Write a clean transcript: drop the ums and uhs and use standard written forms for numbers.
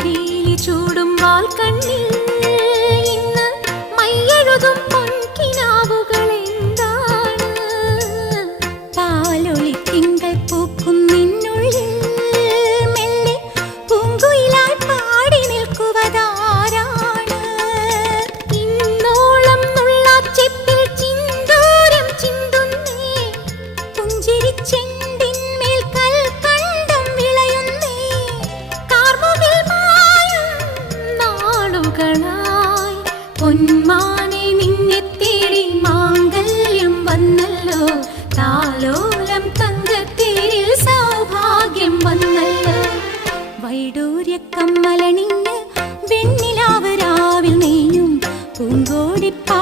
പീലി ചൂടും വാൽ കണ്ണിൽ ഇന്ന് മയ്യെഴുതും പൊൻകിനാവുകൾ എന്താണ്? പാലൊളി തിങ്കൾ പൂക്കും നിന്നുള്ളിൽ മെല്ലെ പൂങ്കുയിലായി പാടി നിൽക്കുവതാരാണ്? ഇന്നോളം നുള്ളാച്ചെപ്പിൽ ചിന്തൂരം ചിന്തുന്നേ, പുഞ്ചിരിച്ചെണ്ടിന്മേൽ കൽക്കണ്ടം വിളയുന്നേ, കാർമുകിൽ മായും നാളുകളായി പൊന്മാനെ നിന്നെ തേടി മാംഗല്യം വന്നല്ലോ, താലോലം തങ്കത്തേരിൽ സൗഭാഗ്യം വന്നല്ലോ. വൈഡൂര്യ കമ്മലണിഞ്ഞ് വെണ്ണിലാവ് രാവിൽ നെയ്യും പൂങ്കോടിപ്പാ